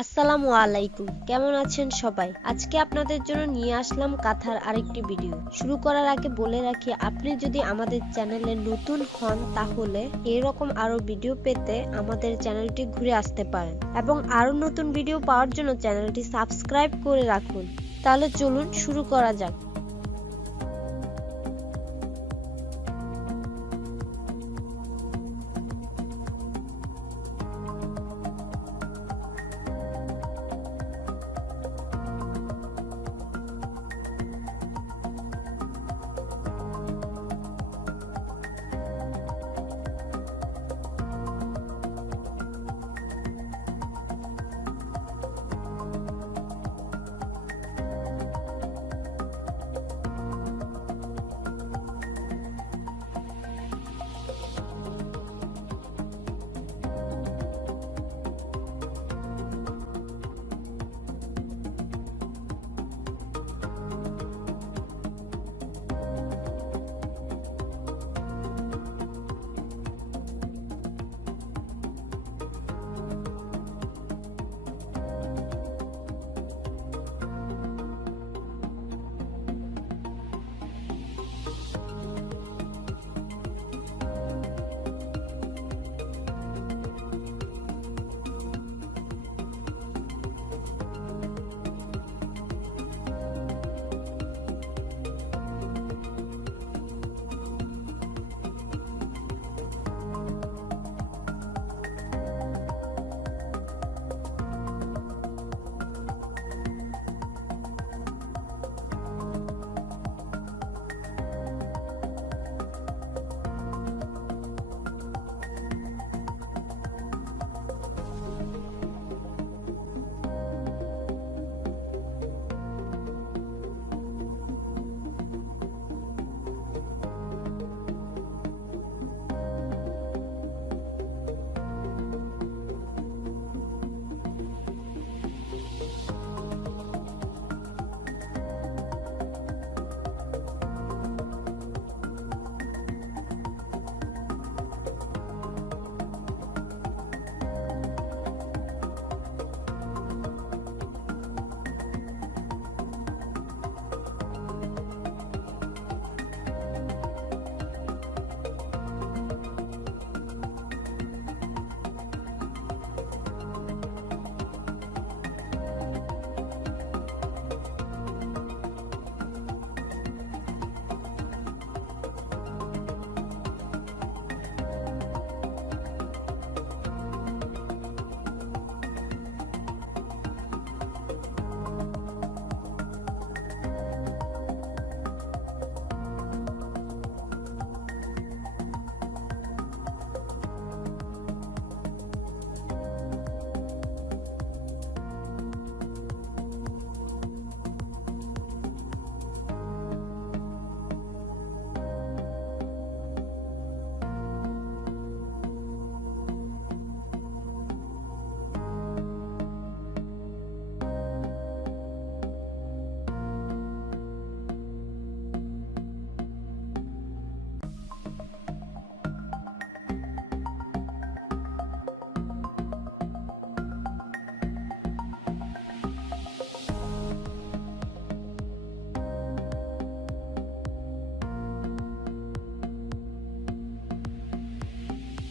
আসসালামু আলাইকুম, কেমন আছেন সবাই? আজকে আপনাদের জন্য নিয়ে আসলাম কাঁথার আরেকটি ভিডিও। শুরু করার আগে বলে রাখি, আপনি যদি আমাদের চ্যানেলে নতুন হন তাহলে এরকম আরো ভিডিও পেতে আমাদের চ্যানেলটি ঘুরে আসতে পারেন এবং আরো নতুন ভিডিও পাওয়ার জন্য চ্যানেলটি সাবস্ক্রাইব করে রাখুন। তাহলে চলুন শুরু করা যাক।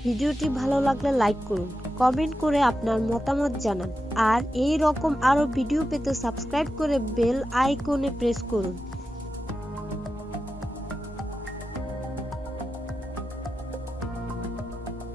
ভিডিওটি ভালো লাগলে লাইক করুন, কমেন্ট করে আপনার মতামত জানান আর এই রকম আরো ভিডিও পেতে সাবস্ক্রাইব করে বেল আইকনে প্রেস করুন।